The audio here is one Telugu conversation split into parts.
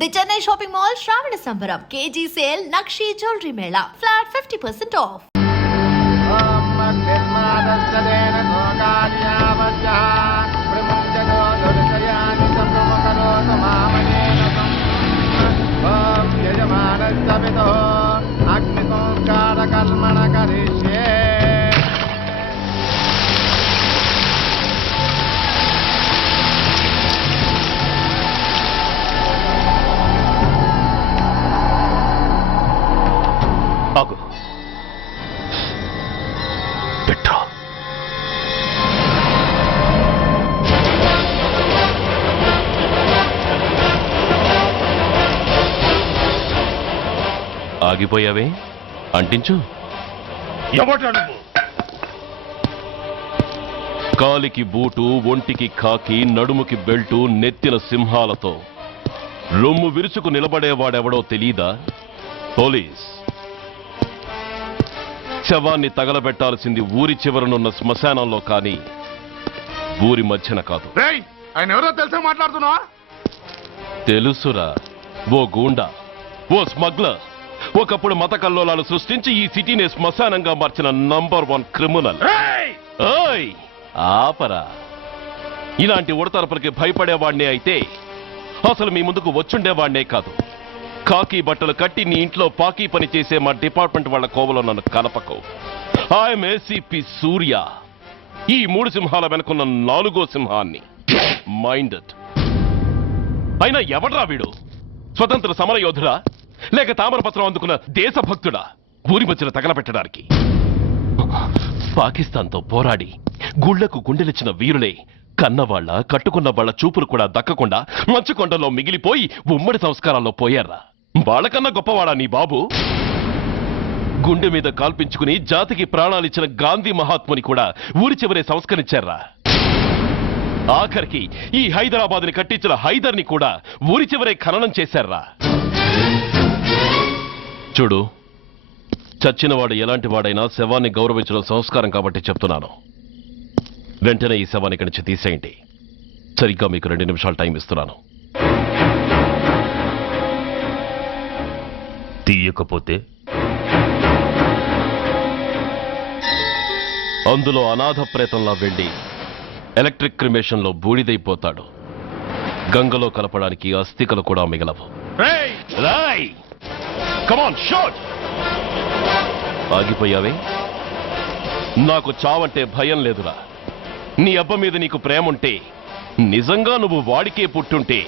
ది చెన్నై షాపింగ్ మాల్ శ్రావణ సంబరం KG sale nakshi jewellery Mela flat 50% of. అగ్ని సంస్కార కర్మణ కరిష్యే. ఆగు పెట్రోల్. ఆగిపోయావే, అంటించు. కాలికి బూటు, ఒంటికి కాకి, నడుముకి బెల్టు, నెత్తిన సింహాలతో రొమ్ము విరుచుకు నిలబడేవాడెవడో తెలీదా? పోలీస్. శవాన్ని తగలబెట్టాల్సింది ఊరి చివరనున్న శ్మశానంలో కానీ ఊరి మధ్యన కాదు. ఆయన ఎవరో తెలిసే మాట్లాడుతున్నావా? తెలుసురా, ఓ గూండా, ఓ స్మగ్లర్, ఒకప్పుడు మత కల్లోలాలు సృష్టించి ఈ సిటీని శ్మశానంగా మార్చిన నంబర్ 1 క్రిమినల్. ఓయ్ ఆపరా, ఇలాంటి ఉడతరపులకి భయపడేవాడినే అయితే అసలు మీ ముందుకు వచ్చుండేవాడినే కాదు. కాకి బట్టలు కట్టి నీ ఇంట్లో పాకీ పని చేసే మా డిపార్ట్మెంట్ వాళ్ళ కోవలో నన్ను కలపకు. ఐఎమ్ ఏసీపీ సూర్య, ఈ 3 సింహాల వెనుకున్న 4వ సింహాన్ని. మైండెడ్. అయినా ఎవడ్రా వీడు? స్వతంత్ర సమర యోధుడా లేక తామరపత్రం అందుకున్న దేశభక్తుడా ఊరి మధ్యన తగలబెట్టడానికి? పాకిస్తాన్తో పోరాడి గుళ్లకు గుండెలిచ్చిన వీరులే కన్నవాళ్ల కట్టుకున్న వాళ్ల చూపులు కూడా దక్కకుండా మంచుకొండలో మిగిలిపోయి ఉమ్మడి సంస్కారాల్లో పోయారా? వాళ్ళకన్నా గొప్పవాడా నీ బాబు? గుండె మీద కాల్పించుకుని జాతికి ప్రాణాలిచ్చిన గాంధీ మహాత్ముని కూడా ఊరి చివరే సంస్కరించారా? ఆఖరికి ఈ హైదరాబాద్ని కట్టించిన హైదర్ని కూడా ఊరి చివరే ఖననం చేశారా? చూడు, చచ్చినవాడు ఎలాంటి వాడైనా శవాన్ని గౌరవించడం సంస్కారం కాబట్టి చెప్తున్నాను. వెంటనే ఈ శవాన్ని ఇక్కడి నుంచి తీసేయండి. సరిగ్గా మీకు 2 నిమిషాలు టైం ఇస్తున్నాను. తీయకపోతే అందులో అనాథ ప్రేతంలా వెళ్లి ఎలక్ట్రిక్ క్రిమేషన్లో బూడిదైపోతాడు. గంగలో కలపడానికి అస్థికలు కూడా మిగలవు. కమాన్ షాట్. ఆగిపోయావే? నాకు చావంటే భయం లేదురా. నీ అబ్బ మీద నీకు ప్రేముంటే, నిజంగా నువ్వు వాడికే పుట్టుంటే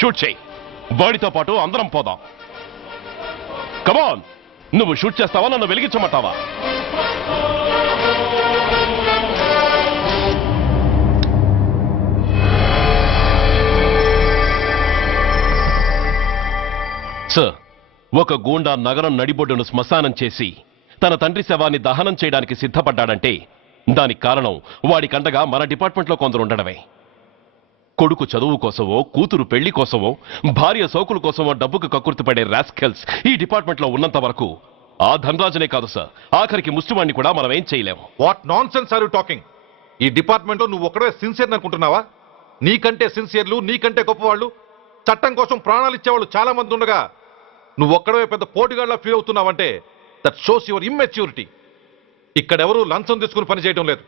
షూట్ చేయి. వాడితో పాటు అందరం పోదాం. కమాన్. నువ్వు షూట్ చేస్తావా, నన్ను వెలిగించమంటావా? సార్, ఒక గూండా నగరం నడిబొడ్డును శ్మశానం చేసి తన తండ్రి శవాన్ని దహనం చేయడానికి సిద్ధపడ్డాడంటే దానికి కారణం వాడికండగా మన డిపార్ట్మెంట్లో కొందరు ఉండడమే. కొడుకు చదువు కోసమో, కూతురు పెళ్లి కోసమో, భార్య సోకుల కోసమో డబ్బుకు కక్కుర్తిపడే రాస్కెల్స్ ఈ డిపార్ట్మెంట్లో ఉన్నంత వరకు ఆ ధనరాజునే కాదు సార్, ఆఖరికి ముష్టివాణ్ణి కూడా మనం ఏం చేయలేము. What nonsense are you talking? ఈ డిపార్ట్మెంట్లో నువ్వు ఒక్కడే సిన్సియర్ అనుకుంటున్నావా? నీకంటే సిన్సియర్లు, నీకంటే గొప్పవాళ్ళు, చట్టం కోసం ప్రాణాలు ఇచ్చేవాళ్ళు చాలా మంది ఉండగా నువ్వు ఒక్కడే పెద్ద పోటీగాళ్ళ ఫీల్ అవుతున్నావంటే దట్ షోస్ యువర్ ఇమ్మెచ్యూరిటీ. ఇక్కడెవరూ లంచం తీసుకుని పనిచేయడం లేదు.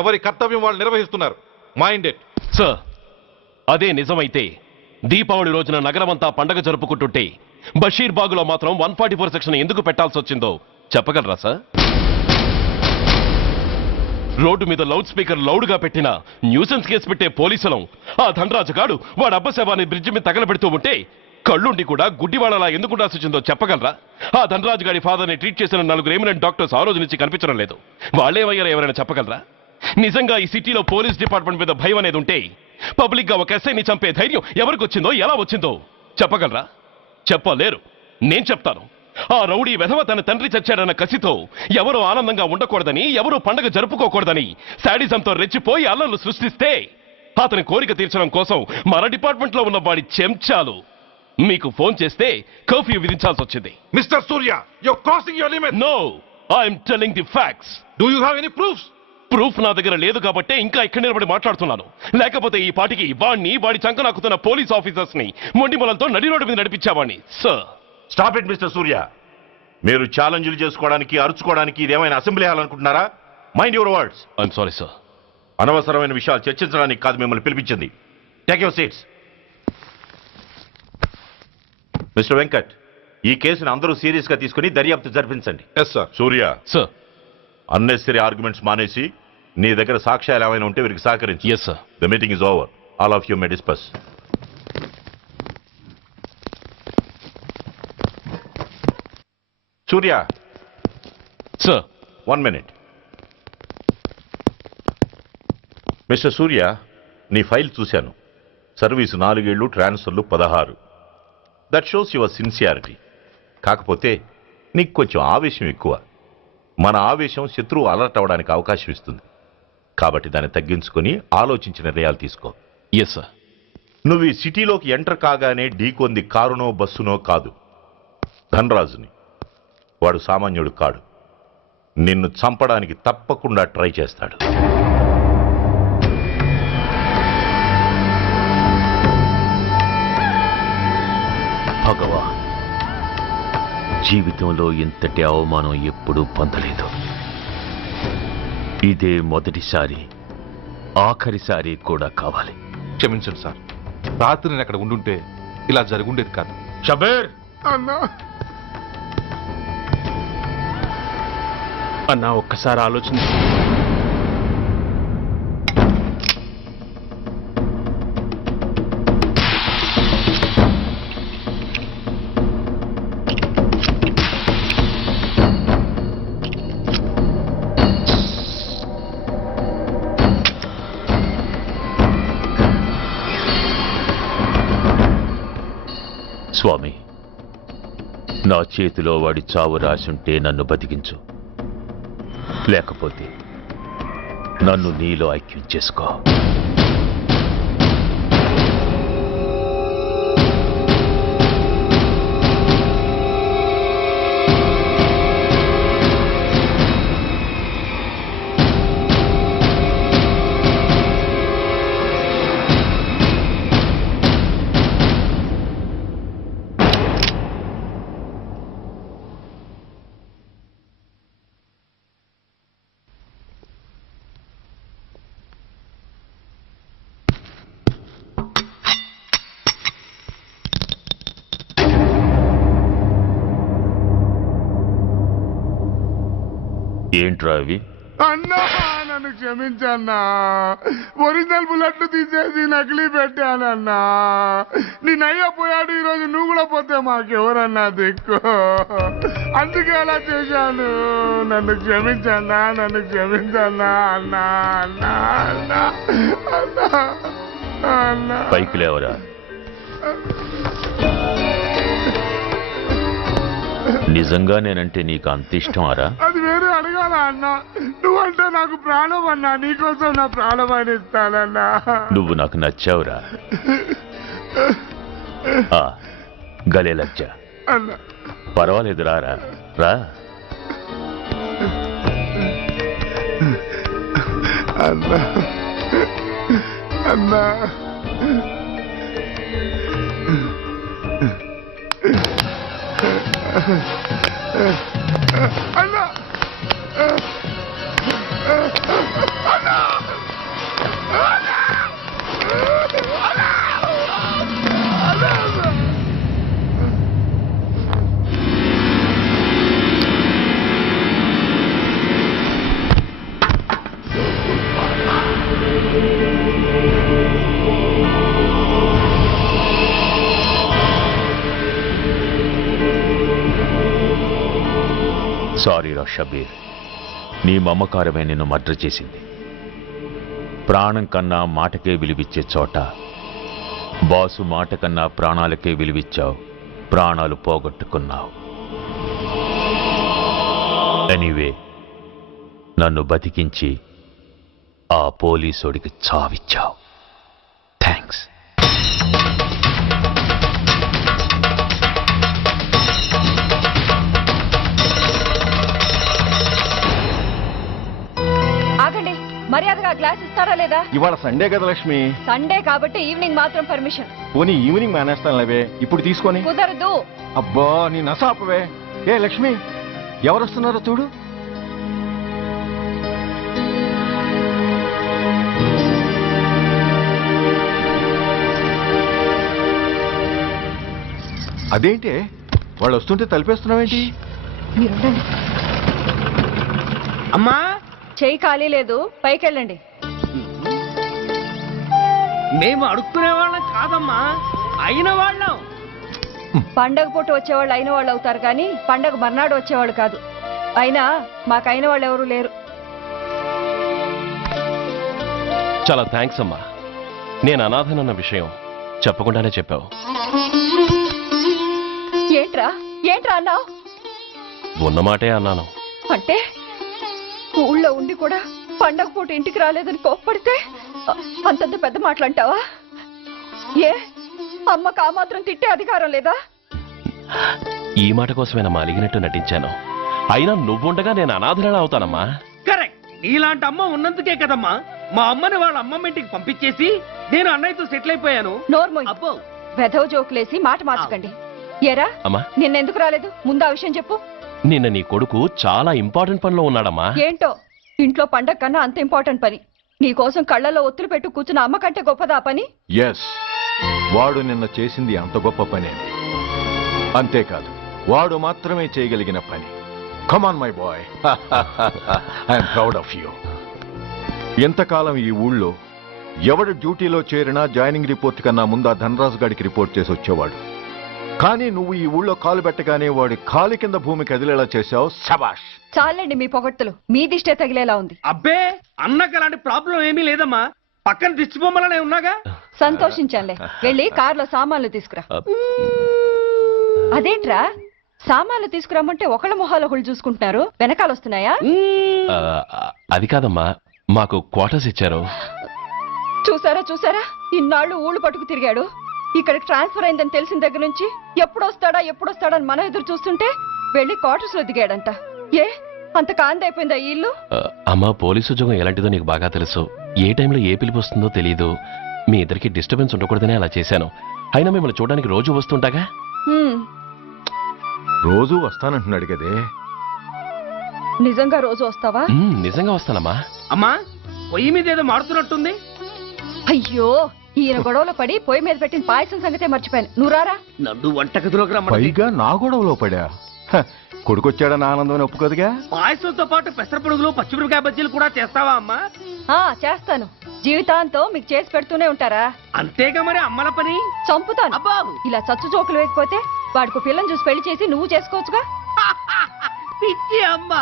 ఎవరి కర్తవ్యం వాళ్ళు నిర్వహిస్తున్నారు. Mind it. సార్, అదే నిజమైతే దీపావళి రోజున నగరమంతా పండగ జరుపుకుంటుంటే బషీర్ బాగులో మాత్రం 144 సెక్షన్ ఎందుకు పెట్టాల్సి వచ్చిందో చెప్పగలరా సార్? రోడ్డు మీద లౌడ్ స్పీకర్ లౌడ్గా పెట్టిన న్యూసెన్స్ కేసు పెట్టే పోలీసులం ఆ ధనరాజు గాడు వాడు అబ్బ శవాన్ని బ్రిడ్జి మీద తగలబెడుతూ ఉంటే కళ్ళుండి కూడా గుడ్డివాడలా ఎందుకు ఉండాల్సి వచ్చిందో చెప్పగలరా? ఆ ధనరాజు గారి ఫాదర్ని ట్రీట్ చేసిన 4 ఎమినెంట్ డాక్టర్స్ ఆ రోజు నుంచి కనిపించడం లేదు. వాళ్ళేమయ్యారో ఎవరైనా చెప్పగలరా? నిజంగా ఈ సిటీలో పోలీస్ డిపార్ట్మెంట్ మీద భయం అనేది ఉంటే పబ్లిక్ గా ఒక ఎస్ఐని చంపే ధైర్యం ఎవరికి వచ్చిందో, ఎలా వచ్చిందో చెప్పగలరా? చెప్పలేరు. నేను చెప్తాను. ఆ రౌడీ వెధవ తన తండ్రి చచ్చాడన్న కసితో ఎవరూ ఆనందంగా ఉండకూడదని, ఎవరూ పండగ జరుపుకోకూడదని శాడిజంతో రెచ్చిపోయి అల్లర్లు సృష్టిస్తే అతని కోరిక తీర్చడం కోసం మన డిపార్ట్మెంట్ లో ఉన్న వాడి చెంచాలు మీకు ఫోన్ చేస్తే కర్ఫ్యూ విధించాల్సి వచ్చింది. Mister Surya, you're crossing your limit. No, I'm telling the facts. Do you have any proofs? Proof నా దగ్గర లేదు కాబట్టే ఇంకా ఇక్కడ నిలబడి మాట్లాడుతున్నాను. లేకపోతే ఈ పాటికి వాడి చంక నాకుతున్న పోలీస్ ఆఫీసర్స్ ని మొండి మొలలతో నడి రోడ్డు మీద నడిపించావాణ్ణి. Sir stop it mister Surya. మీరు ఛాలెంజ్లు చేసుకోవడానికి అరుచుకోవడానికి ఇదేమైనా అసెంబ్లీ హాల్ అనుకుంటున్నారా? Mind your words. I'm sorry sir. అనవసరమైన విషయాలు చర్చించడానికి కాదు మిమ్మల్ని పిలిపించింది. Take your seats. Mister Venkat, ఈ కేసును అందరూ సీరియస్ గా తీసుకుని దర్యాప్తు జరిపించండి. Yes sir. Surya, sir. Unnecessary arguments మానేసి నీ దగ్గర సాక్ష్యాలు ఏమైనా ఉంటే వీరికి సహకరించు. Yes sir. The meeting is over. All of you may discuss. Surya, sir. 1 minute. Mister సూర్య, నీ ఫైల్ చూశాను. సర్వీసు 4 ఏళ్ళు, ట్రాన్స్ఫర్లు 16. That shows your sincerity. కాకపోతే నీకు కొంచెం ఆవేశం ఎక్కువ. మన ఆవేశం శత్రువు అలర్ట్ అవ్వడానికి అవకాశం ఇస్తుంది. కాబట్టి దాన్ని తగ్గించుకొని ఆలోచించిన నిర్ణయాలు తీసుకో. Yes sir. నువ్వు ఈ సిటీలోకి ఎంటర్ కాగానే ఢీకొంది కారునో బస్సునో కాదు, ధనరాజుని. వాడు సామాన్యుడు కాడు. నిన్ను చంపడానికి తప్పకుండా ట్రై చేస్తాడు. భగవాన్, జీవితంలో ఇంతటి అవమానం ఎప్పుడూ పొందలేదు. ఇదే మొదటిసారి, ఆఖరిసారి కూడా కావాలి. క్షమించండి సార్. రాత్రి నేను అక్కడ ఉండుంటే ఇలా జరుగుండేది కాదు. షబీర్, అన్నా అన్నా ఒక్కసారి ఆలోచన. స్వామి, నా చేతిలో వాడి చావు రాసుంటే నన్ను బతికించు, లేకపోతే నన్ను నీలో ఐక్యం చేసుకో. ఏంట్రా అవి? అన్నా నన్ను క్షమించన్నా. ఒరిజినల్ బుల్లెట్లు తీసేసి నకిలీ పెట్టానన్నా. నేనయ్యా పోయాడు, ఈరోజు నువ్వు కూడా పోతే మాకెవరన్నా దిక్కు. అందుకే అలా చేశాను. నన్ను క్షమించన్నా, నన్ను క్షమించన్నా అన్నా. అన్నా అన్నా అన్నా అన్నా. పైకి లేవరా. నిజంగా నేనంటే నీకు అంత ఇష్టం అరా? అది వేరే అడగాల అన్నా. నువ్వంటే నాకు ప్రాణం అన్నా. నీకోసం నా ప్రాణమైన ఇస్తానన్నా. నువ్వు నాకు నచ్చావురా. గలే లజ్జ. అన్నా పర్వాలేదు, రారా రా. అన్నా అన్నా అన్నా అన్నా సారీ రా షబీర్, నీ మమకారమే నిన్ను మర్డర్ చేసింది. ప్రాణం కన్నా మాటకే విలువిచ్చే చోట బాసు మాట కన్నా ప్రాణాలకే విలువిచ్చావు. ప్రాణాలు పోగొట్టుకున్నావు. ఎనీవే, నన్ను బతికించి ఆ పోలీసోడికి చావిచ్చావు. థ్యాంక్స్. ఆగండి. లేదా? ఇవాళ సండే కదా లక్ష్మి. సండే కాబట్టి ఈవినింగ్ మాత్రం పర్మిషన్. పోనీ ఈవినింగ్ మానేస్తాను లేవే, ఇప్పుడు తీసుకొని. కుదరదు. అబ్బా నీ నసాపవే. ఏ లక్ష్మి, ఎవరు వస్తున్నారో చూడు. అదేంటి వాళ్ళు వస్తుంటే తలిపేస్తున్నావేంటి? మీరుండండి. అమ్మా చెయ్యి ఖాళీ లేదు, పైకెళ్ళండి. మేము అడుక్కునే వాళ్ళం కాదమ్మా, అయిన వాళ్ళం. పండగ పూట వచ్చేవాళ్ళు అయిన వాళ్ళు అవుతారు కానీ పండగ మర్నాడు వచ్చేవాళ్ళు కాదు. అయినా మాకైన వాళ్ళు ఎవరు లేరు. చాలా థ్యాంక్స్ అమ్మా. నేను అనాథనన్న విషయం చెప్పకుండానే చెప్పావు. ఏంట్రా ఏంట్రా అన్నావు? ఉన్నమాటే అన్నాను. అంటే ఊళ్ళో ఉండి కూడా పండగ పూట ఇంటికి రాలేదని కోప్పడితే అంతంత పెద్ద మాటలంటావా? ఏ అమ్మకు ఆ మాత్రం తిట్టే అధికారం లేదా? ఈ మాట కోసమేనమ్మా అలిగినట్టు నటించాను. అయినా నువ్వుండగా నేను అనాథనలా అవుతానమ్మా. కరెక్ట్. నీలాంటి అమ్మ ఉన్నందుకే కదమ్మా మా అమ్మని వాళ్ళ అమ్మమ్మ ఇంటికి పంపించేసి నేను అన్నయ్యతో సెటిల్ అయిపోయాను. నోర్మోయ్, అబ్బో వెధవ జోకులేసి మాట మార్చకండి. ఏరా అమ్మా, నిన్నెందుకు రాలేదు? ముందు ఆ విషయం చెప్పు. నిన్న నీ కొడుకు చాలా ఇంపార్టెంట్ పనిలో ఉన్నాడమ్మా. ఏంటో ఇంట్లో పండగ కన్నా అంత ఇంపార్టెంట్ పని. నీకోసం కళ్ళల్లో ఒత్తులు పెట్టు కూర్చున్న అమ్మ కంటే గొప్పదా పని? ఎస్, వాడు నిన్న చేసింది అంత గొప్ప పనే. అంతేకాదు, వాడు మాత్రమే చేయగలిగిన పని. Come on my boy, I'm proud of you. ఎంతకాలం ఈ ఊళ్ళో ఎవడు డ్యూటీలో చేరినా జాయినింగ్ రిపోర్ట్ కన్నా ముందు ఆ ధనరాజు గారికి రిపోర్ట్ చేసి వచ్చేవాడు. కానీ నువ్వు ఈ ఊళ్ళో కాలు పెట్టగానే వాడి కాలి కింద భూమి కదిలేలా చేశావు. శబాష్. చాలండి మీ పొగడ్తలు, మీ దిష్టే తగిలేలా ఉంది. అబ్బే అన్నకు అలాంటి ప్రాబ్లం ఏమీ లేదమ్మా, పక్కన దిష్టి బొమ్మలనే ఉన్నాగా. సంతోషించాలే. వెళ్ళి కార్లో సామాన్లు తీసుకురా. అదేంట్రా సామాన్లు తీసుకురమ్మంటే ఒకళ్ళ మొహాలు ఒకళ్ళు చూసుకుంటున్నారు, వెనకాల వస్తున్నాయా? ఆ, అది కాదమ్మా, మాకు క్వార్టర్స్ ఇచ్చారు. చూసారా చూసారా, ఇన్నాళ్ళు ఊళ్ళు పట్టుకు తిరిగాడు. ఇక్కడికి ట్రాన్స్ఫర్ అయిందని తెలిసిన దగ్గర నుంచి ఎప్పుడొస్తాడా అని మనం ఎదురు చూస్తుంటే వెళ్ళి క్వార్టర్స్ లో దిగాడంట. ఏ అంత కాందైపోయిందా ఈ ఇల్లు? అమ్మా, పోలీసు ఉద్యోగం ఎలాంటిదో నీకు బాగా తెలుసు. ఏ టైంలో ఏ పిలుపు వస్తుందో తెలీదు. మీ ఇద్దరికి డిస్టర్బెన్స్ ఉండకూడదనే అలా చేశాను. అయినా మిమ్మల్ని చూడడానికి రోజు వస్తుంటాగా. రోజు వస్తానంటున్నాడు కదే. నిజంగా రోజు వస్తావా? నిజంగా వస్తానమ్మా. అమ్మా పొయ్యి మీద ఏదో మాడుతున్నట్టుంది. అయ్యో, ఈయన గొడవలో పడి పొయ్యి మీద పెట్టిన పాయసం సంగతే మర్చిపోయాను. నువ్వు రారా. నన్ను వంటగదిలోకి రమ్మంది. పైగా నా గొడవలో పడా. కొడుకొచ్చాడని ఆనందం ఒప్పుకోదుగా. పాయసంతో పాటు పెసర పొడుగులు పచ్చిమిరపకాయ బజ్జీలు కూడా చేస్తావా అమ్మా? చేస్తాను. జీవితాంతం మీకు చేసి పెడుతూనే ఉంటారా? అంతేగా మరి అమ్మల పని. చంపుతాను. అబ్బా ఇలా చచ్చు జోకులు వేయకపోతే వాడికి పిల్లని చూసి పెళ్లి చేసి నువ్వు చేసుకోవచ్చుగా. పిచ్చి అమ్మ,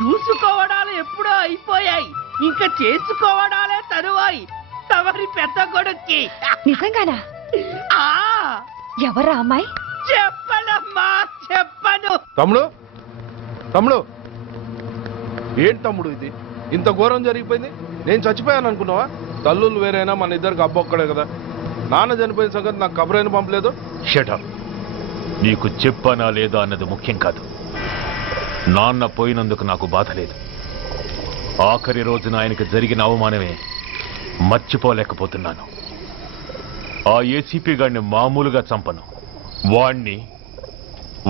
చూసుకోవడాలు ఎప్పుడో అయిపోయాయి, ఇంకా చేసుకోవడాలే తరువాయి తమరి పెద్ద కొడుక్కి. నిజంగానా? ఆ ఎవరా అమ్మాయి? చెప్పనమ్మా, చెప్పను. తమ్ముడు ఏంటి తమ్ముడు ఇది? ఇంత ఘోరం జరిగిపోయింది. నేను చచ్చిపోయాను అనుకున్నావా? తల్లులు వేరైనా మన ఇద్దరికి అబ్బొక్కడే కదా. నాన్న చనిపోయిన సంగతి నాకు కబరైన పంపలేదు. షటప్. నీకు చెప్పనా లేదా అన్నది ముఖ్యం కాదు. నాన్న పోయినందుకు నాకు బాధ లేదు. ఆఖరి రోజున ఆయనకు జరిగిన అవమానమే మర్చిపోలేకపోతున్నాను. ఆ ఏసీపీ గారిని మామూలుగా చంపను.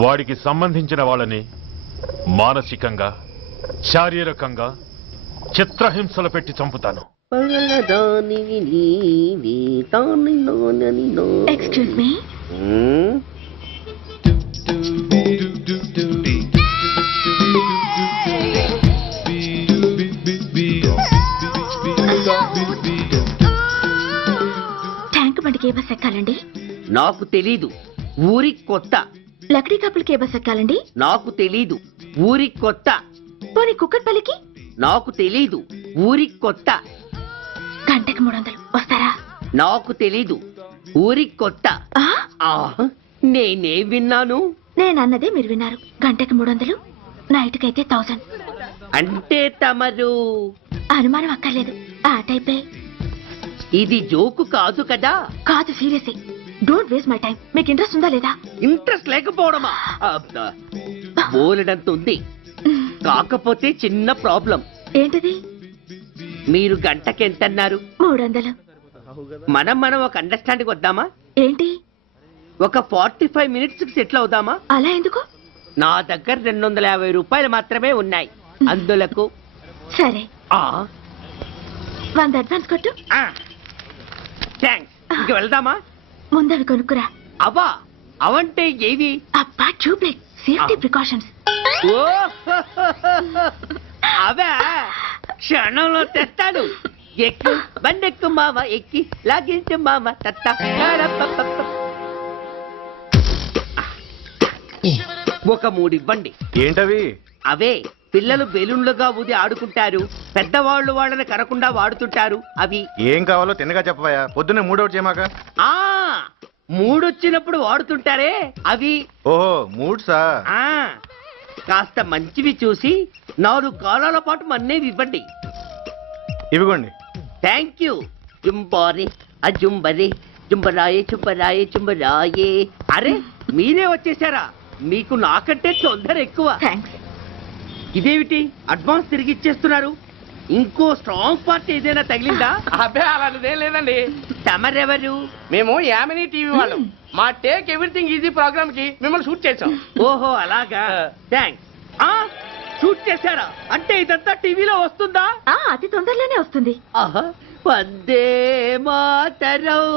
వాడికి సంబంధించిన వాళ్ళని మానసికంగా, శారీరకంగా చిత్రహింసలు పెట్టి చంపుతాను. Excuse me. ట్యాంక్ బండికి ఏ బస్ ఎక్కాలండి? నాకు తెలీదు, ఊరి కొత్త. లక్డీ కప్పులకి ఏ బస్ ఎక్కాలండి? నాకు తెలీదు, ఊరి కొత్త. పోనీ కుక్కట్పల్లికి? నాకు తెలీదు, ఊరి కొత్త. గంటకి 300 వస్తారా? నాకు తెలీదు, ఊరి కొత్త. నేనే విన్నాను. నేను అన్నదే మీరు విన్నారు. గంటకి 300, నైట్కి అయితే 1000. అంటే తమరు అనుమానం అక్కర్లేదు, ఆ టైపే. ఇది జోకు కాదు కదా? కాదు, serious. Don't waste my time. మీకు ఇంట్రెస్ట్ ఉందా లేదా? ఇంట్రెస్ట్ లేకపోవడమా? బోలెడంత ఉంది. కాకపోతే చిన్న ప్రాబ్లం. ఏంటిది? మీరు గంటకి ఎంత అన్నారు? 300. మనం ఒక అండర్స్టాండింగ్ వద్దామా? ఏంటి? ఒక 45 మినిట్స్ కి సెటిల్ అవుదామా? అలా ఎందుకు? నా దగ్గర 250 రూపాయలు మాత్రమే ఉన్నాయి. అందులకు సరే, ఆ 100 అడ్వాన్స్ కొట్టు. థ్యాంక్స్. ఇంక వెళ్దామా? ముందవి కొనుక్కురా. అవా అవంటే ఏవి? అబ్బా, ట్యూబ్లైట్, సేఫ్టీ ప్రికాషన్స్. ఓ అవా క్షణంలో తెస్తాను. ఎక్కు బండెక్కు మామ, ఎక్కి లాగించు మామ. తత్త ఒక 3 ఇవ్వండి. ఏంటవి? అవే పిల్లలు బెలూన్లుగా ఊది ఆడుకుంటారు, పెద్దవాళ్ళు వాళ్ళని కరకుండా వాడుతుంటారు. అవి ఏం కావాలో తిన్నగా చెప్పవా, పొద్దున్నే మూడోటి చేయమాక. ఆ 3 వచ్చినప్పుడు వాడుతుంటారే అవి. ఓహో, మూడ్సా? ఆ కాస్త మంచివి చూసి 4 కాలాల పాటు మన్నేవి ఇవ్వండి. ఇవిగోండి. Thank you. జుంబారే అజుంబరే జుంబరాయే చుంబరాయే చుంబరాయే. అరే మీరే వచ్చేసారా? మీకు నాకంటే తొందర ఎక్కువ. థ్యాంక్స్. ఇదేమిటి అడ్వాన్స్ తిరిగి ఇచ్చేస్తున్నారు? ఇంకో స్ట్రాంగ్ పార్ట్ ఏదైనా తగిలిందా? అబ్బే అలాంటిదేం లేదండి. తమరెవరు? మేము యామినీ టీవీ వాళ్ళం. మా టేక్ ఎవ్రీథింగ్ ఈజీ ప్రోగ్రామ్ కి మిమ్మల్ని షూట్ చేసాం. ఓహో అలాగా, థ్యాంక్స్. షూట్ చేశారా? అంటే ఇదంతా టీవీలో వస్తుందా? అతి తొందరలోనే వస్తుంది. ఆహా, వందే మాతరం.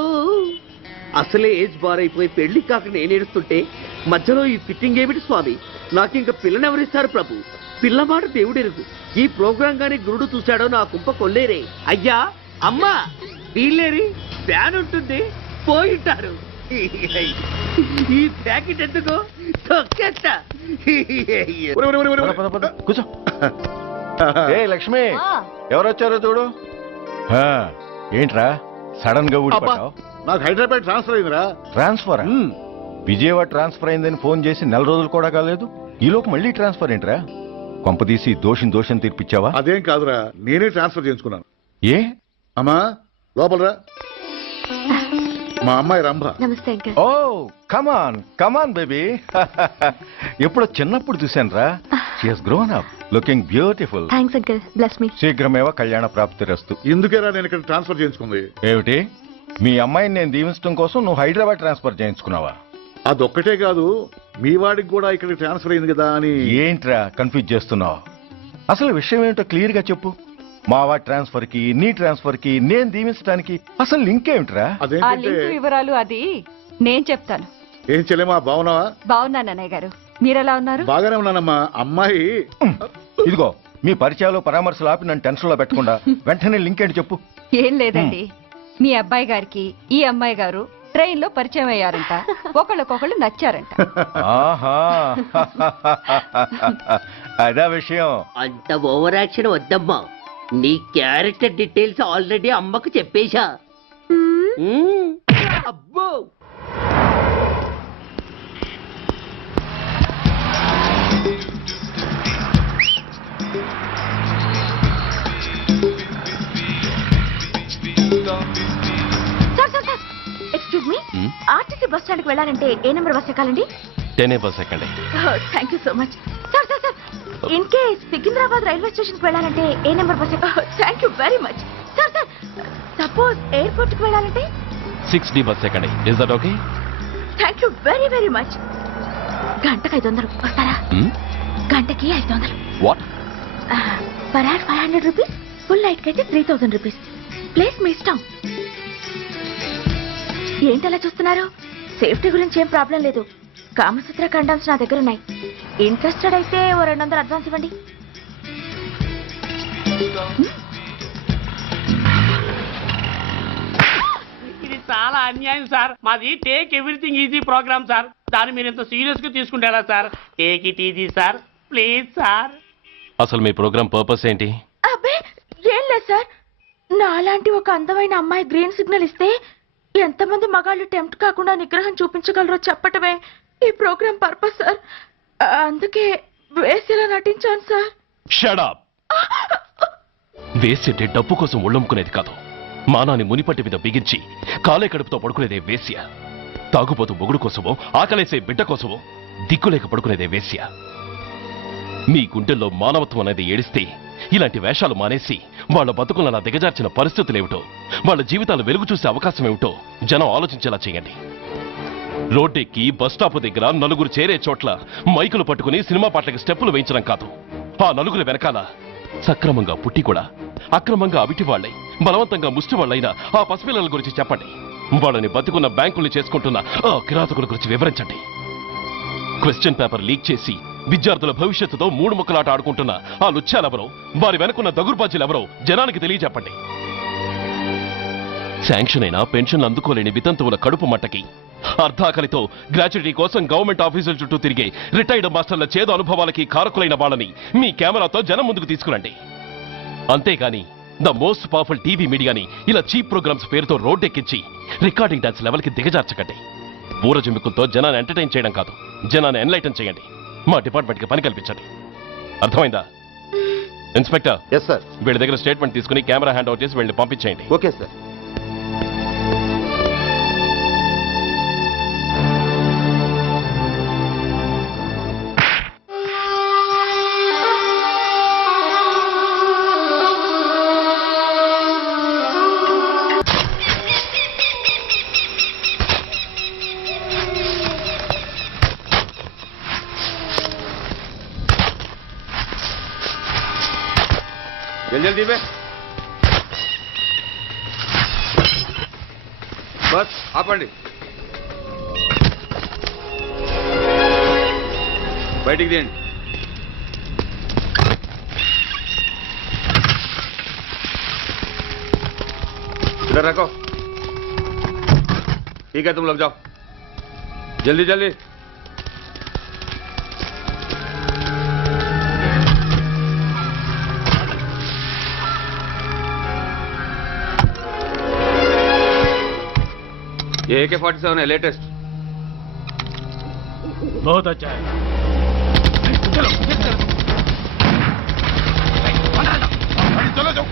అసలే ఏజ్ బార్ అయిపోయి పెళ్లి కాక నేను ఏడుస్తుంటే మధ్యలో ఈ ఫిట్టింగ్ ఏమిటి స్వామి? నాకింక పిల్లనెవరిస్తారు ప్రభు? పిల్లమాట దేవుడెరుగు. ఈ ప్రోగ్రాం గాని గురుడు చూశాడో నా కుంప కొల్లేరే. అయ్యా అమ్మా వీళ్ళేరి, ఫ్యాన్ ఉంటుంది పోయింటారు. ఈ ప్యాకెట్ ఎందుకు తొక్కేస్తా. కూర్చో. ఏ లక్ష్మి, ఎవరొచ్చారో చూడు. ఏంట్రా సడన్ గా ఊడిపడ్డావు? నాకు హైదరాబాద్ ట్రాన్స్ఫర్ అయిందిరా. ట్రాన్స్ఫర్? విజయవాడ ట్రాన్స్ఫర్ అయిందని ఫోన్ చేసి 4 రోజులు కూడా కాలేదు. ఈలోపు మళ్ళీ ట్రాన్స్ఫర్ ఏంట్రా? కొంపదీసి దోషం తీర్పిచ్చావా? అదేం కాదురా, నేనే ట్రాన్స్ఫర్ చేయించుకున్నాను. ఏ? అమ్మా లోపలరా. మా అమ్మాయి రంభ. నమస్తే అంకల్. ఓ కమాన్ బేబీ. ఎప్పుడో చిన్నప్పుడు చూశానురా. She has grown up, looking beautiful. Thanks uncle, bless me. శీఘ్రమేవ కళ్యాణ ప్రాప్తిరస్తు. ఇందుకేరా నేను ఇక్కడ ట్రాన్స్ఫర్ చేయించుకుంది. ఏమిటి, మీ అమ్మాయిని నేను దీవించడం కోసం నువ్వు హైదరాబాద్ ట్రాన్స్ఫర్ చేయించుకున్నావా? అదొక్కటే కాదు, మీ వాడికి కూడా ఇక్కడ ట్రాన్స్ఫర్ అయింది కదా అని. ఏంట్రా కన్ఫ్యూజ్ చేస్తున్నావు? అసలు విషయం ఏంటో క్లియర్ గా చెప్పు. మా వాడి ట్రాన్స్ఫర్ కి నీ ట్రాన్స్ఫర్ కి నేను దీవించడానికి అసలు లింక్ ఏమిట్రా? ఆ లింక్ వివరాలు అది నేను చెప్తాను. ఏం చెల్లెమా, బాగున్నావా? బాగున్నాను అన్నయ్య గారు, మీరెలా ఉన్నారు? బాగానే ఉన్నానమ్మా. అమ్మాయి ఇదిగో మీ పరిచయాలు పరామర్శలు ఆపి నన్ను టెన్షన్ లో పెట్టకుండా వెంటనే లింక్ ఏంటి చెప్పు. ఏం లేదండి, మీ అబ్బాయి గారికి ఈ అమ్మాయి గారు ట్రైన్ లో పరిచయం అయ్యారంట. ఒకళ్ళకొకళ్ళు నచ్చారంట. ఆహా, అదా విషయం. అంత ఓవర్ యాక్షన్ వద్దమ్మా. నీ క్యారెక్టర్ డీటెయిల్స్ ఆల్రెడీ అమ్మకు చెప్పేశా. అబ్బో excuse me, RTC bus stand కి వెళ్ళాలంటే ఏ నెంబర్ బస్ ఎక్కాలండి? 10 బస్ ఎక్కండి. Thank you so much. Sir sir sir, in case Secunderabad railway station కి వెళ్ళాలంటే ఏ నెంబర్ బస్ ఎక్కాలి? Thank you very much. Sir sir, suppose airport కి వెళ్ళాలంటే 6D బస్ ఎక్కండి. Is that okay? Thank you very very much. గంటకి 500 వస్తారా? గంటకి 500. What? Per hour 500 rupees, full night కి అయితే 3000 రూపీస్. ప్లేస్ మీ ఇష్టం. ఏంటలా చూస్తున్నారు? సేఫ్టీ గురించి ఏం ప్రాబ్లం లేదు. కామసూత్ర కండమ్స్ నా దగ్గర ఉన్నాయి. ఇంట్రెస్టెడ్ అయితే ఓ 200 అడ్వాన్స్ ఇవ్వండి. ఇది చాలా అన్యాయం సార్. మాది take everything easy programme sir. దాన్ని మీరు ఎంత సీరియస్ గా తీసుకుంటారా sir? Take it easy sir, please sir. అసలు మీ ప్రోగ్రామ్ పర్పస్ ఏంటి? అబ్బే ఏం లేదు సార్, నాలాంటి ఒక అందమైన అమ్మాయి గ్రీన్ సిగ్నల్ ఇస్తే ఎంతమంది మగాళ్ళు టెంప్ట్ కాకుండా నిగ్రహం చూపించగలరో చెప్పటమే ఈ ప్రోగ్రామ్ పర్పస్ సార్. అందుకే వేసేలా నటించాను సార్. Shut up. వేసేటే డబ్బు కోసం ఒళ్ళొమ్ముకునేది కాదు. మానాన్ని మునిపట్టి మీద బిగించి కాలే కడుపుతో పడుకునేదే వేశ్య. తాగుపోతూ మొగుడు కోసమో ఆకలేసే బిడ్డ కోసమో దిక్కులేక పడుకునేదే వేశ్య. మీ గుండెల్లో మానవత్వం అనేది ఏడిస్తే ఇలాంటి వేషాలు మానేసి వాళ్ళ బతుకులను దిగజార్చిన పరిస్థితులేమిటో, వాళ్ళ జీవితాలు వెలుగు చూసే అవకాశం ఏమిటో జనం ఆలోచించేలా చేయండి. రోడ్డెక్కి బస్టాప్ దగ్గర నలుగురు చేరే చోట్ల మైకులు పట్టుకుని సినిమా పాటలకి స్టెప్పులు వేయించడం కాదు. ఆ నలుగురు వెనకాల సక్రమంగా పుట్టి కూడా అక్రమంగా అవిటి వాళ్ళై బలవంతంగా ముష్టి వాళ్ళైన ఆ పసిపిల్లల గురించి చెప్పండి. వాళ్ళని బతుకున్న బ్యాంకుల్ని చేసుకుంటున్న ఆ కిరాతకుల గురించి వివరించండి. క్వశ్చన్ పేపర్ లీక్ చేసి విద్యార్థుల భవిష్యత్తుతో మూడు ముక్కలాట ఆడుకుంటున్న ఆ లుచ్చాలెవరో, వారి వెనుకున్న దగుర్బాజీలెవరో జనానికి తెలియజెప్పండి. శాంక్షన్ అయినా పెన్షన్లు అందుకోలేని వితంతువుల కడుపు మట్టకి, అర్ధాకలితో గ్రాట్యుటీ కోసం గవర్నమెంట్ ఆఫీసుల చుట్టూ తిరిగే రిటైర్డ్ మాస్టర్ల చేదు అనుభవాలకి కారకులైన వాళ్ళని మీ కెమెరాతో జనం ముందుకు తీసుకురండి. అంతేగాని ద మోస్ట్ పవర్ఫుల్ టీవీ మీడియాని ఇలా చీప్ ప్రోగ్రామ్స్ పేరుతో రోడ్డెక్కించి రికార్డింగ్ డాన్స్ లెవెల్కి దిగజార్చకండి. ఊరజుమికులతో జనాన్ని ఎంటర్టైన్ చేయడం కాదు, జనాన్ని ఎన్లైటన్ చేయండి. మా డిపార్ట్మెంట్కి పని కల్పించండి. అర్థమైందా? Inspector, yes sir. వీళ్ళ దగ్గర స్టేట్మెంట్ తీసుకుని కెమెరా హ్యాండ్ అవుట్ చేసి వీళ్ళని పంపించేయండి. Okay sir. जल्दी में बस ఆపండి. బయటికి తీయండి. इधर रखो. ठीक है, तुम लोग जाओ जल्दी जल्दी. ये AK-47 है, लेटेस्ट. बहुत अच्छा है. चलो चलो जाओ.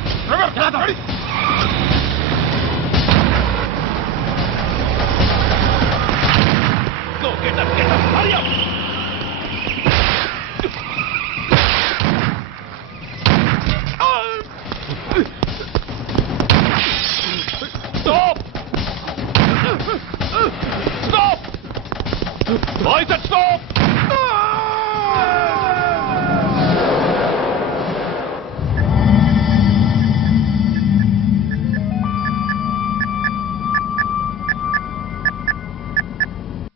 Go get up, hurry up. Stop! Stop! I said stop!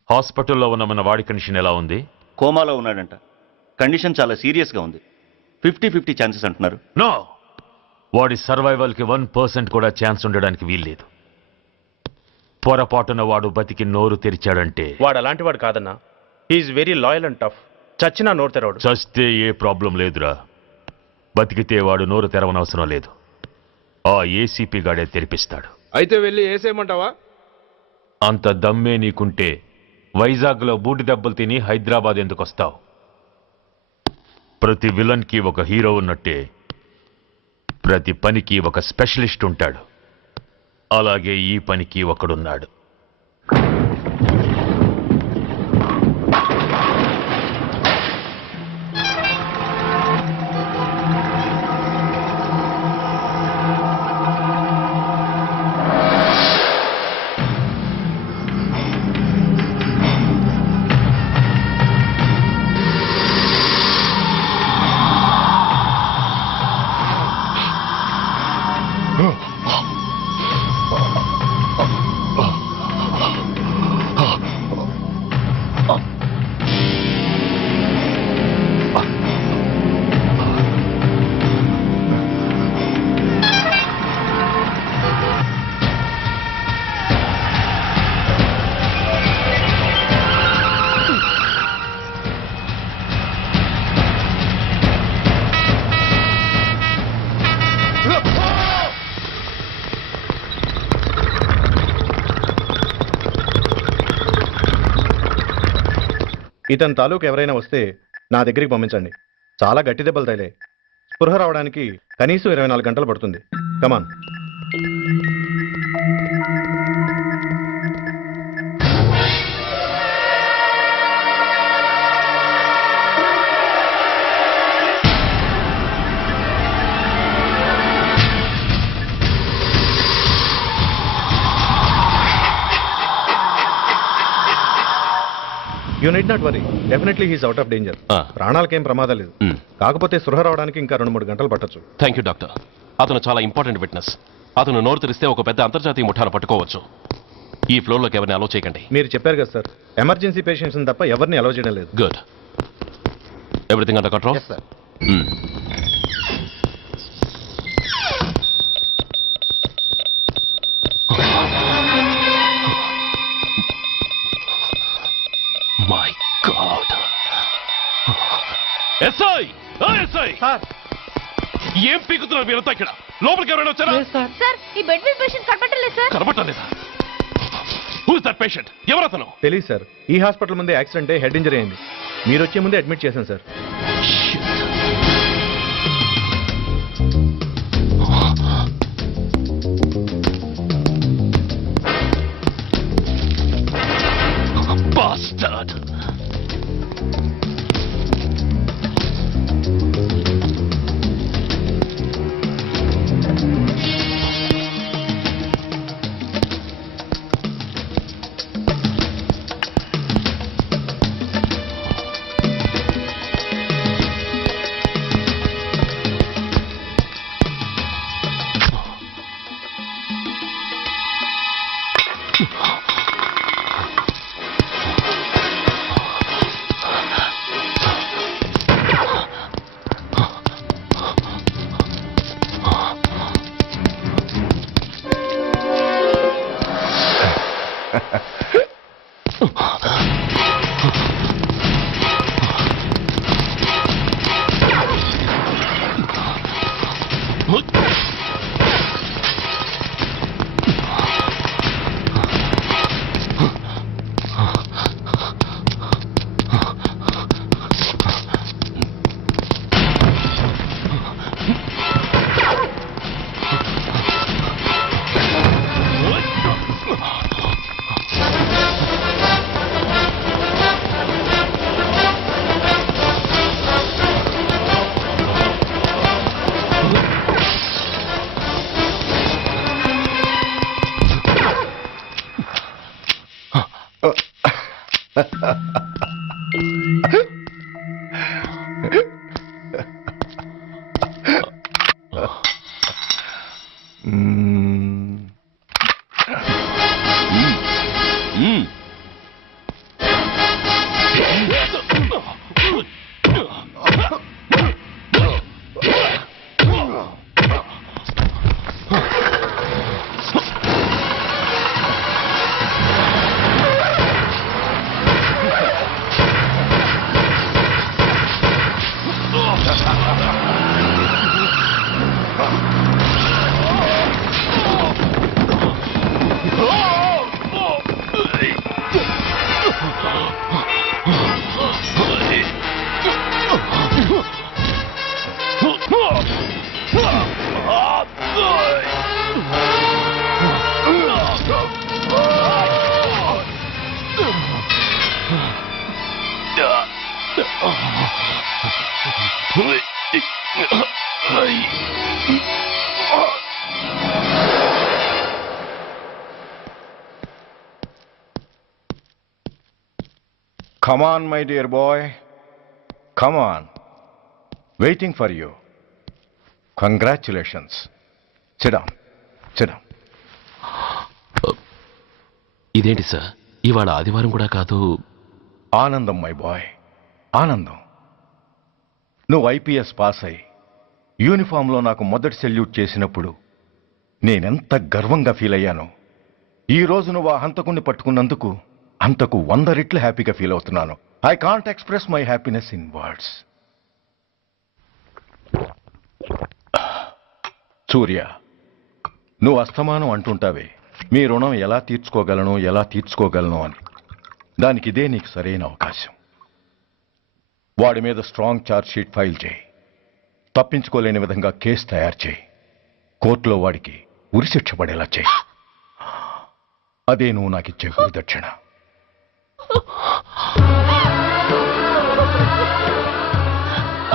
హాస్పిటల్లో ఉన్న మన వాడి కండిషన్ ఎలా ఉంది? కోమాలో ఉన్నాడంట. కండిషన్ చాలా సీరియస్గా ఉంది. 50-50 ఛాన్సెస్ అంటున్నారు. నో, వాడి సర్వైవల్కి 1% కూడా ఛాన్స్ ఉండడానికి వీల్లేదు. పొరపాటున వాడు బతికి నోరు తెరిచాడంటే వాడు అలాంటి వాడు కాదన్నా. He is very loyal and tough. చచ్చినా నోరు తెరవడు. చస్తే ఏ ప్రాబ్లం లేదురా. బతికితే వాడు నోరు తెరవనవసరం లేదు. ఆ ఏసీపీ గాడే తెరిపిస్తాడు. అయితే వెళ్ళి వేసేయమంటావా? అంత దమ్మే నీకుంటే వైజాగ్లో బూటి దెబ్బలు తిని హైదరాబాద్ ఎందుకు వస్తావు? ప్రతి విలన్కి ఒక హీరో ఉన్నట్టే ప్రతి పనికి ఒక స్పెషలిస్ట్ ఉంటాడు. అలాగే ఈ పనికి ఒకడున్నాడు. ఇతని తాలూకు ఎవరైనా వస్తే నా దగ్గరికి పంపించండి. చాలా గట్టి దెబ్బలు తగిలాయి. స్పృహ రావడానికి కనీసం 24 గంటలు పడుతుంది. Come on. You need not worry, definitely he's out of danger. ప్రాణాలకేం ప్రమాదం లేదు, కాకపోతే స్పృహ రావడానికి ఇంకా 2-3 గంటలు పట్టొచ్చు. Thank you doctor. అతను చాలా ఇంపార్టెంట్ విట్నెస్. అతను నోరు తెరిస్తే ఒక పెద్ద అంతర్జాతీయ ముఠాను పట్టుకోవచ్చు. ఈ ఫ్లోర్లోకి ఎవరిని అలో చేయకండి. మీరు చెప్పారు కదా సార్, ఎమర్జెన్సీ పేషెంట్స్ తప్ప ఎవరిని అలో చేయడం లేదు. Good. Everything under control? My God. SI SI ఏం పీకుతున్నారు మీరంతా ఇక్కడ? లోపలికి ఎవరైనా వచ్చారా? సార్ ఈ బెడ్ మీద పేషెంట్ కనబట్టలేదు సార్. కనబట్టలేదా? Who's that patient? ఎవరతను? తెలియదు సార్, ఈ హాస్పిటల్ ముందే యాక్సిడెంట్ హెడ్ ఇంజరీ అయింది. మీరు వచ్చే ముందే అడ్మిట్ చేశాను sir. Bastard! Come on, my dear boy. Come on. Waiting for you. Congratulations. Sit down. Sit down. ఇదేంటి సార్, ఇవాళ ఆదివారం కూడా కాదు. ఆనందం మై బాయ్, ఆనందం. నువ్వు ఐపీఎస్ పాస్ అయి యూనిఫామ్లో నాకు మొదటి సెల్యూట్ చేసినప్పుడు నేనెంత గర్వంగా ఫీల్ అయ్యానో, ఈ రోజు నువ్వు ఆ హంతకుణ్ణి పట్టుకున్నందుకు అంతకు 100 రెట్లు హ్యాపీగా ఫీల్ అవుతున్నాను. I can't express my happiness in words. Surya, నువ్వు అస్తమానం అంటుంటావే మీ రుణం ఎలా తీర్చుకోగలను అని. దానికి ఇదే నీకు సరైన అవకాశం. వాడి మీద స్ట్రాంగ్ ఛార్జ్ షీట్ ఫైల్ చేయి. తప్పించుకోలేని విధంగా కేసు తయారు చేయి. కోర్టులో వాడికి ఉరిశిక్ష పడేలా చేయి. అదే నువ్వు నాకిచ్చే గురుదక్షిణ.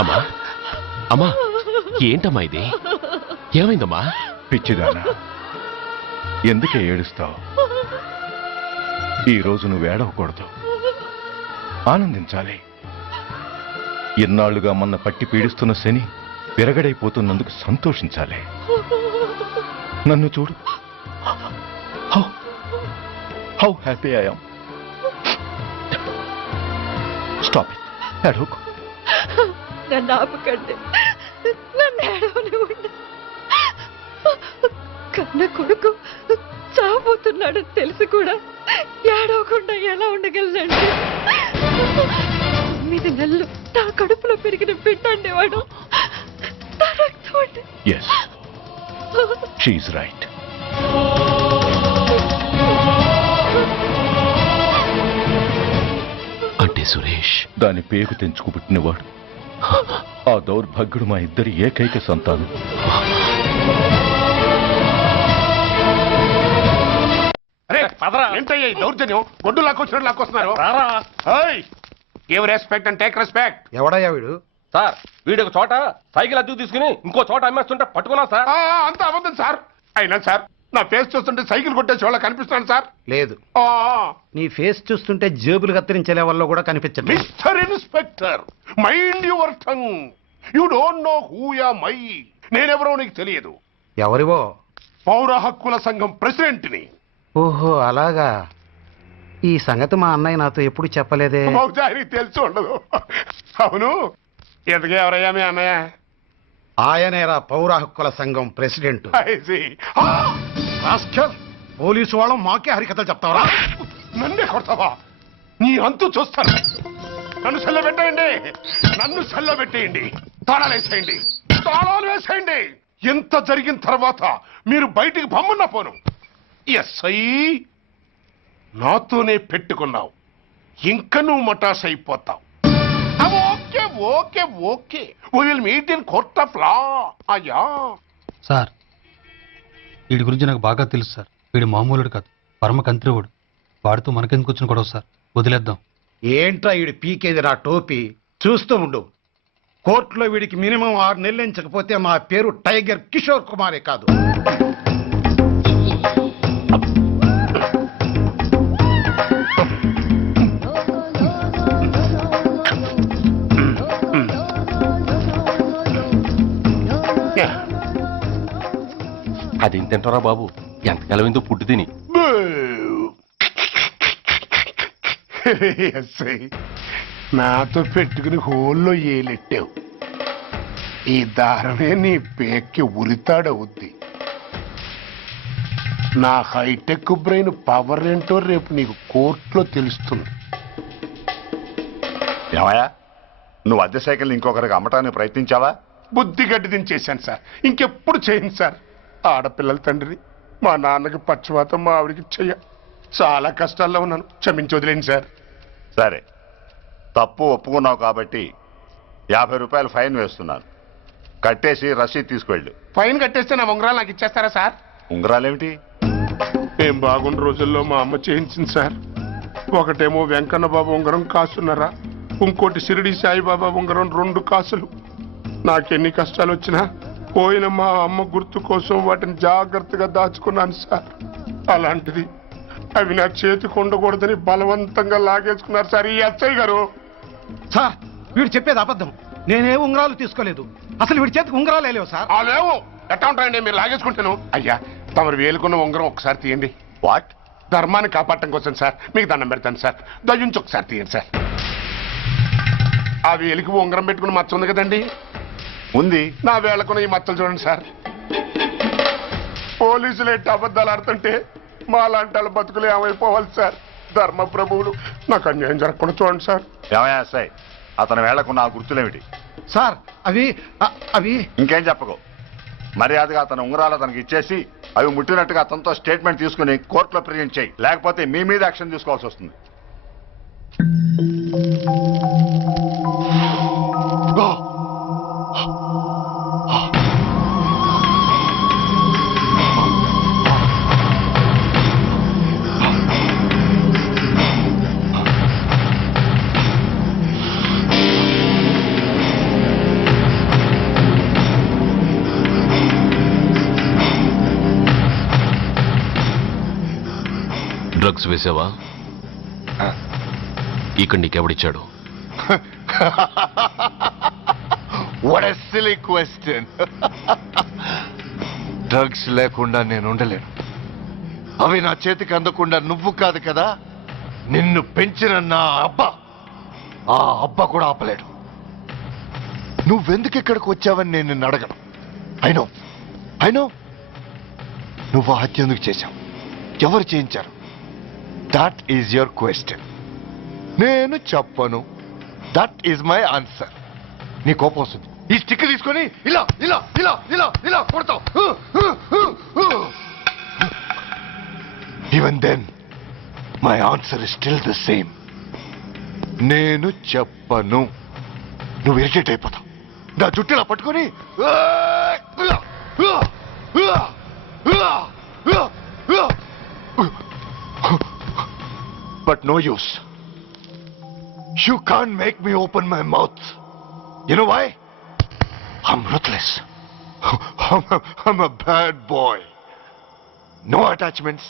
అమ్మా అమ్మా, ఏంటమ్మా ఇది? ఏమైందమ్మా? పిచ్చిదానా, ఎందుకే ఏడుస్తావు? ఈ రోజు నువ్వు ఏడవకూడదు. ఆనందించాలి. ఎన్నాళ్లుగా మన పట్టి పీడిస్తున్న శని విరగడైపోతున్నందుకు సంతోషించాలి. నన్ను చూడు, how happy I am. Stop it, ఏడవకు. నన్ను ఆపకండి, నన్ను ఏడవనివ్వండి. కన్న కొడుకు చావబోతున్నాడని తెలిసి కూడా ఏడవకుండా ఎలా ఉండగలనండి? 9 నెలలు నా కడుపులో పెరిగిన బిడ్డ అండేవాడు. నా రక్తం అండి. Yes, she is right. అంటే సురేష్ దాని పేగు తెంచుకు పుట్టినవాడు. ఆ దౌర్భాగ్యుడు మా ఇద్దరి ఏకైక సంతానం. ఏంటయ్యా ఈ దౌర్జన్యం? గొడ్డు లాక్కొచ్చినట్టు లాక్కొస్తున్నారు. Give respect and take respect. ఎవడయ్యా వీడు? సార్ వీడు ఒక చోట సైకిల్ అద్దెకు తీసుకుని ఇంకో చోట అమ్మేస్తుంటే పట్టుకున్నాం సార్. అంత అబద్ధం సార్. అయినా సార్ నా ఫేస్ చూస్తుంటే సైకిల్ కొట్టే చోళ్ళ కనిపిస్తున్నాను సార్. లేదు, నీ ఫేస్ చూస్తుంటే జేబులు కత్తిరించే లెవెల్లో కూడా కనిపించదు. Mister inspector, mind your tongue. You don't know who am I. నేనెవరో నీకు తెలియదు. ఎవరివో? పౌర హక్కుల సంఘం ప్రెసిడెంట్ని. ఓహో, అలాగా. ఈ సంగతి మా అన్నయ్య నాతో ఎప్పుడు చెప్పలేదే. బహుశా ఆయనకి తెలిసి ఉండదు. అవును, ఎదుగు ఎవరయ్యా మీ అన్నయ్య? ఆయనేరా పౌర హక్కుల సంఘం ప్రెసిడెంట్. I see. పోలీసు వాళ్ళం మాకే హరికథలు చెప్తావరా? నన్నే కొడతావా? నీ అంతు చూస్తాను. నన్ను సెల్ల పెట్టేయండి, నన్ను సెల్ల పెట్టేయండి. తాళాలు వేసేయండి, తాళాలు వేసేయండి. ఎంత జరిగిన తర్వాత మీరు బయటికి పమ్మున్న పోను. ఎస్ఐ నాతోనే పెట్టుకున్నావు, ఇంకా నువ్వు మటాస్ అయిపోతావు. Okay okay okay, we will meet in court of law. అయ్యా సార్, వీడి గురించి నాకు బాగా తెలుసు సార్. వీడు మామూలుడు కాదు, పరమ కంత్రివుడు. వాడితో మనకెందుకు వచ్చిన గొడవ సార్? వదిలేద్దాం. ఏంట్రా వీడి పీకేది నా టోపీ? చూస్తూ ఉండు. కోర్టులో వీడికి మినిమం 6 నెలలు ఎంచకపోతే మా పేరు టైగర్ కిషోర్ కుమారే కాదు. అదేం తింటారా బాబు? ఎంతకాలం ఏందో పుట్టు తిని. ఎస్ఐ నాతో పెట్టుకుని హోల్లో ఏలెట్టావు. ఈ దారమే నీ పేక్కి ఉరితాడవుద్ది. నా హైటెక్ బ్రెయిన్ పవర్ ఏంటో రేపు నీకు కోర్టులో తెలుస్తుంది. ఏమయ్యా, నువ్వు అద్దె సైకిల్ ఇంకొకరికి అమ్మటానికి ప్రయత్నించావా? బుద్ధి గడ్డి దించేశాను సార్, ఇంకెప్పుడు చేయను సార్. ఆడపిల్లల తండ్రి, మా నాన్నకి పక్షవాతం, మా ఆవిడికి చెయ్య. చాలా కష్టాల్లో ఉన్నాను, క్షమించి వదిలేండి సార్. సరే, తప్పు ఒప్పుకున్నావు కాబట్టి 50 రూపాయలు ఫైన్ వేస్తున్నాను. కట్టేసి రసీదు తీసుకువెళ్ళు. ఫైన్ కట్టేస్తే నా ఉంగరాలు నాకు ఇచ్చేస్తారా సార్? ఉంగరాలేమిటి? ఏం బాగున్న రోజుల్లో మా అమ్మ చేయించింది సార్. ఒకటేమో వెంకన్న బాబు ఉంగరం కాసున్నరా, ఇంకోటి షిరిడి సాయిబాబా ఉంగరం 2 కాసులు. నాకెన్ని కష్టాలు వచ్చినా పోయిన మా అమ్మ గుర్తు కోసం వాటిని జాగ్రత్తగా దాచుకున్నాను సార్. అలాంటిది అవి నా చేతికి ఉండకూడదని బలవంతంగా లాగేసుకున్నారు సార్ ఈ ఎస్ఐ గారు. సార్, వీడు చెప్పేది అబద్ధం. నేనే ఉంగరాలు తీసుకోలేదు. అసలు వీడి చేతికి ఉంగరాలు లేవు సార్. లేవు. ఎట్టా ఉంటాయండి మీరు లాగేసుకుంటాను. అయ్యా, తమరు వేలుకున్న ఉంగరం ఒకసారి తీయండి. వాట్? ధర్మాన్ని కాపాడటం కోసం సార్, మీకు దండం పెడతాను సార్. దయ్యుంచి ఒకసారి తీయండి సార్. ఆ వేలికి ఉంగరం పెట్టుకుని మచ్చ ఉంది కదండి? ఉంది. నా వేళకున్న ఈ మచ్చలు చూడండి సార్. పోలీసులు ఎట్టి అబద్ధాలు ఆడుతుంటే మా లాంటి వాళ్ళ బతుకులు ఏమైపోవాలి సార్? ధర్మ ప్రభువులు, నాకు అన్యాయం జరగకుండా చూడండి సార్. ఏమయ్యా సార్, అతని వేళకున్న ఆ గుర్తులేమిటి? సార్, అవి ఇంకేం చెప్పకు. మర్యాదగా అతని ఉంగరాలు అతనికి ఇచ్చేసి అవి ముట్టినట్టుగా అతనితో స్టేట్మెంట్ తీసుకుని కోర్టులో ప్రజెంట్ చేయి. లేకపోతే మీ మీద యాక్షన్ తీసుకోవాల్సి వస్తుంది. డ్రగ్స్ వేసావా? ఇక్కడ నీకెవడిచ్చాడు? What a silly question. Drugs లేకుండా నేను ఉండలేను. అవి నా చేతికి అందకుండా నువ్వు కాదు కదా, నిన్ను పెంచిన నా అబ్బా, ఆ అబ్బా కూడా ఆపలేడు. నువ్వెందుకు ఇక్కడికి వచ్చావని నేను నిన్ను అడగను. అయినో నువ్వు ఆ హత్య ఎందుకు చేశావు, ఎవరు చేయించారు? That is your question. నేను చెప్పను. That is my answer. నీ కోపం వస్తుంది, ఈ స్టిక్ తీసుకొని ఇలా ఇలా ఇలా ఇలా ఇలా కొడతావు. Even then my answer is still the same. నేను చెప్పను. నువ్వు ఇరిటేట్ అయిపోతావు. నా జుట్టులా పట్టుకొని but no use. You can't make me open my mouth. You know why? I'm ruthless. I'm a bad boy. No attachments,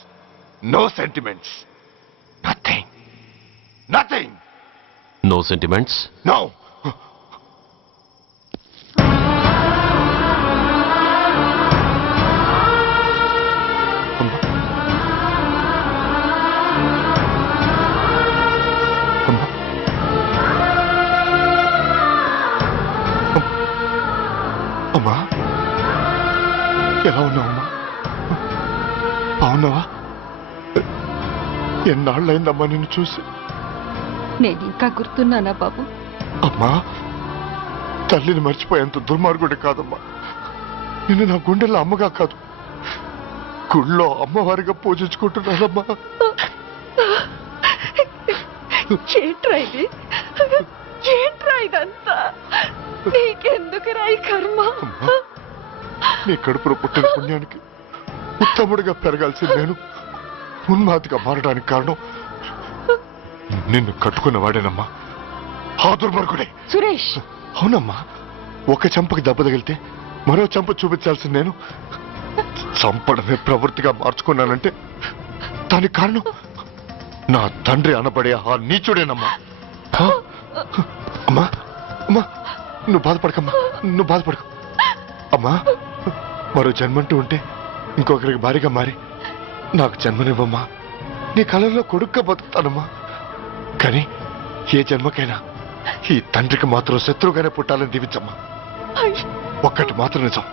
no sentiments. Nothing. Nothing. No sentiments? No. అమ్మా, ఎలా ఉన్నావమ్మా? బాగున్నావా? ఎన్నాళ్ళైందమ్మా నిన్ను చూసి? నేను ఇంకా గుర్తున్నానా బాబు? అమ్మా, తల్లిని మర్చిపోయేంత దుర్మార్గుడి కాదమ్మా. నిన్ను నా గుండెల్లో అమ్మగా కాదు, గుళ్ళో అమ్మవారిగా పూజించుకుంటున్నానమ్మా. ఏంట్రా ఇది? ఏంట్రా ఇదంతా? నీకెందుకు రాయి కర్మ? నీ కడుపులో పుట్టిన పుణ్యానికి ఉత్తముడిగా పెరగాల్సి నేను ఉన్మాదిగా మారడానికి కారణం నిన్ను కట్టుకున్న వాడేనమ్మా, ఆ దుర్మార్గుడే సురేష్. అవునమ్మా, ఒక చెంపకి దెబ్బ తగిలితే మరో చెంప చూపించాల్సి నేను చంపడమే ప్రవృత్తిగా మార్చుకున్నానంటే దానికి కారణం నా తండ్రి అనబడే ఆ నీచుడేనమ్మా. అమ్మా అమ్మా, నువ్వు బాధపడకమ్మా, నువ్వు బాధపడకు అమ్మా. మరో జన్మంటూ ఉంటే ఇంకొకరికి భారీగా మారి నాకు జన్మనివ్వమ్మా. నీ కళల్లో కొడుగ్గా బతుకుతానమ్మా. కానీ ఏ జన్మకైనా ఈ తండ్రికి మాత్రం శత్రువుగానే పుట్టాలని దీవించమ్మా. ఒక్కటి మాత్రం నిజం,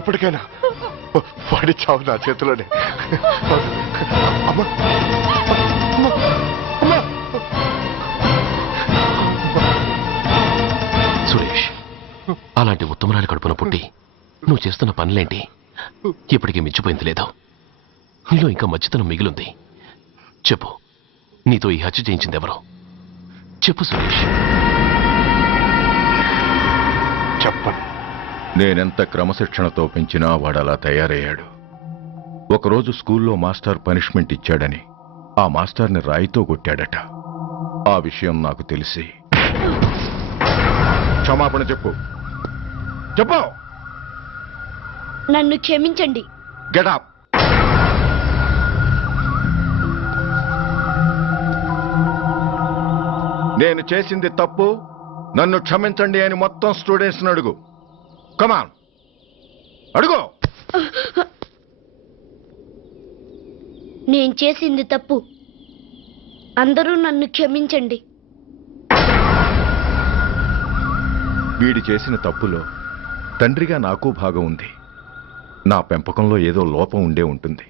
ఎప్పటికైనా వాడి చావు నా చేతిలోనే. అమ్మా సురేష్, అలాంటి ఉత్తమరాలి కడుపున పుట్టి నువ్వు చేస్తున్న పనులేంటి? ఇప్పటికీ మించిపోయింది లేదు. నీలో ఇంకా మంచితనం మిగిలింది. చెప్పు, నీతో ఈ హత్య చేయించింది ఎవరు? చెప్పు సురేష్. చెప్పను. నేనెంత క్రమశిక్షణతో పెంచినా వాడలా తయారయ్యాడు. ఒకరోజు స్కూల్లో మాస్టర్ పనిష్మెంట్ ఇచ్చాడని ఆ మాస్టర్ని రాయితో కొట్టాడట. ఆ విషయం నాకు తెలిసి క్షమాపణ చెప్పు. చెప్పు. నన్ను క్షమించండి. Get up. నేను చేసింది తప్పు, నన్ను క్షమించండి అని మొత్తం స్టూడెంట్స్ని అడుగు. కమాన్, అడుగు. నేను చేసింది తప్పు, అందరూ నన్ను క్షమించండి. వీడి చేసిన తప్పులో తండ్రిగా నాకు భాగం ఉంది. నా పెంపకంలో ఏదో లోపం ఉండే ఉంటుంది.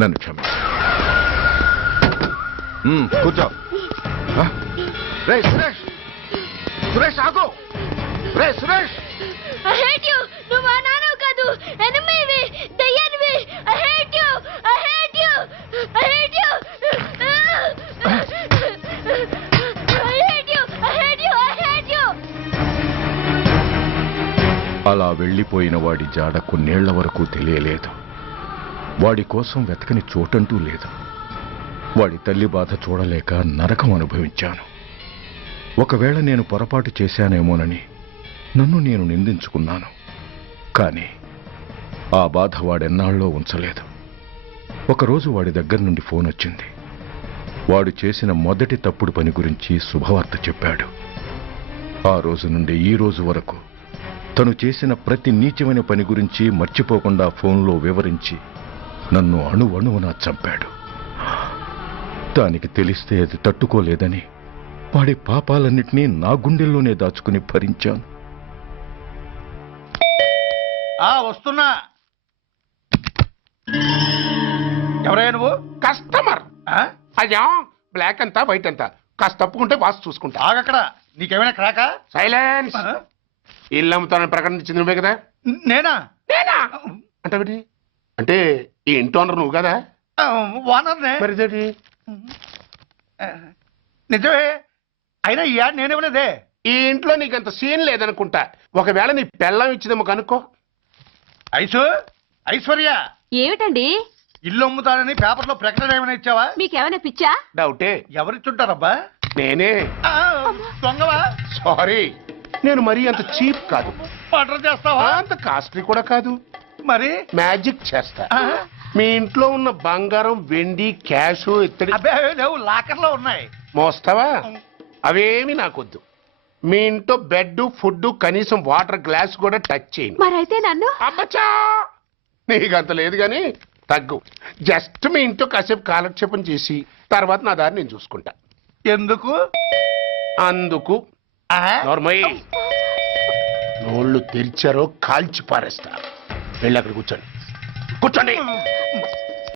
నన్ను క్షమించు. కూర్చో. రే సురేష్, సురేష్ ఆగు. రే సురేష్, I hate you. నువ్వు మా నాన్నవు కాదు, ఎనిమివి, దయ్యానివి. I hate you. I hate you. I hate you. I hate you. I hate you. I hate you. అలా వెళ్ళిపోయిన వాడి జాడ కొన్నేళ్ల వరకు తెలియలేదు. వాడి కోసం వెతకని చోటంటూ లేదు. వాడి తల్లి బాధ చూడలేక నరకం అనుభవించాను. ఒకవేళ నేను పొరపాటు చేశానేమోనని నన్ను నేను నిందించుకున్నాను. కానీ ఆ బాధ వాడెన్నాళ్ళో ఉంచలేదు. ఒకరోజు వాడి దగ్గర నుండి ఫోన్ వచ్చింది. వాడు చేసిన మొదటి తప్పుడు పని గురించి శుభవార్త చెప్పాడు. ఆ రోజు నుండి ఈ రోజు వరకు తను చేసిన ప్రతి నీచమైన పని గురించి మర్చిపోకుండా ఫోన్లో వివరించి నన్ను అణువణువున చంపాడు. దానికి తెలిస్తే అది తట్టుకోలేదని వాడి పాపాలన్నిటినీ నా గుండెల్లోనే దాచుకుని భరించాను. వస్తున్నా. ఎవరయ్యా నువ్వు? కస్టమర్. అయ్యా బ్లాక్ అంతా వైట్ అంతా కాస్త తప్పుకుంటే బాస్ చూసుకుంటా. ఆగక్కడ. నీకేమైనా క్రాకా? సైలెన్స్. ఇల్లు అమ్ముతానని ప్రకటించింది నువ్వే కదా? నేనా? అంటే అంటే ఈ ఇంటి ఓనర్ నువ్వు కదా? ఓనర్నే. మరి నిజమే. అయినా ఈ యాడ్ నేనివ్వలేదే. ఈ ఇంట్లో నీకంత సీన్ లేదనుకుంటా. ఒకవేళ నీ పెళ్ళం ఇచ్చిందేమో కనుక్కో. ఐశ్వర్య ఏమిటండి? ఇల్లు అమ్ముతానని పేపర్లో ప్రకటన ఏమైనా ఇచ్చావా? మీకేమైనా పిచ్చా? డౌటే. ఎవరిచ్చుంటారబ్బా? నేనే. దొంగవా? సారీ, నేను మరీ అంత చీప్ కాదు. మర్డర్ చేస్తావా? అంత కాస్ట్లీ కూడా కాదు. మరి మ్యాజిక్ చేస్తా. మీ ఇంట్లో ఉన్న బంగారం, వెండి, క్యాష్, ఇత్తడి లేవు, లాకర్లో ఉన్నాయి. మోస్తావా? అవేమి నాకొద్దు. మీ ఇంట్లో బెడ్, ఫుడ్, కనీసం వాటర్ గ్లాస్ కూడా టచ్ చేయండి. మరైతే నన్ను అబ్బచ్చా, నీకంత లేదు గాని తగ్గు. జస్ట్ మీ ఇంట్లో కాసేపు కాలక్షేపం చేసి తర్వాత నా దారి నేను చూసుకుంటా. ఎందుకు? అందుకు. నార్మల్ నోళ్ళు తెరిచారో కాల్చి పారేస్తా. వెళ్ళి అక్కడ కూర్చోండి. కూర్చోండి.